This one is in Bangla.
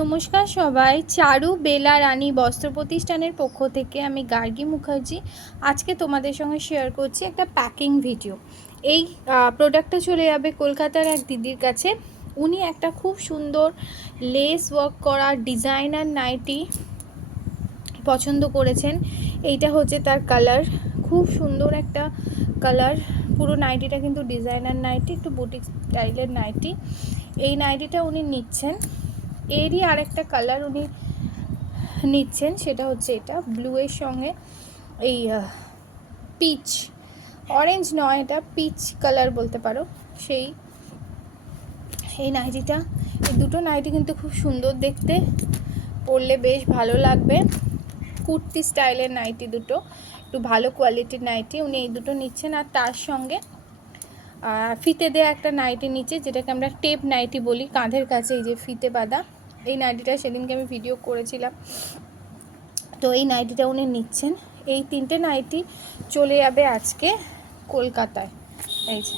নমস্কার সবাই, চারু বেলা রানী বস্ত্র প্রতিষ্ঠানের পক্ষ থেকে আমি গার্গী মুখার্জি আজকে তোমাদের সঙ্গে শেয়ার করছি একটা প্যাকিং ভিডিও। এই প্রোডাক্টটা চলে যাবে কলকাতার এক দিদির কাছে। উনি একটা খুব সুন্দর লেস ওয়ার্ক করা ডিজাইনার নাইটি পছন্দ করেছেন। এইটা হচ্ছে তার কালার, খুব সুন্দর একটা কালার। পুরো নাইটিটা কিন্তু ডিজাইনার নাইটি, একটু বুটিক স্টাইলের নাইটি। এই নাইটিটা উনি নিচ্ছেন, এরই আরেকটা কালার উনি নিচ্ছেন, সেটা হচ্ছে এটা ব্লুয়ের সঙ্গে এই পিচ, অরেঞ্জ নয়, এটা পিচ কালার বলতে পারো। এই নাইটিটা, এই দুটো নাইটি কিন্তু খুব সুন্দর দেখতে, পরলে বেশ ভালো লাগবে। কুর্তি স্টাইলের নাইটি দুটো, একটু ভালো কোয়ালিটির নাইটি। উনি এই দুটো নিচ্ছেন, আর তার সঙ্গে ফিতে দেওয়া একটা নাইটি নিচে, যেটাকে আমরা টেপ নাইটি বলি, কাঁধের কাছে এই যে ফিতে বাঁধা। এই নাইটিটা সেদিনকে আমি ভিডিও করেছিলাম, তো এই নাইটিটা উনি নিচ্ছেন। এই তিনটে নাইটি চলে যাবে আজকে কলকাতায়। এই যে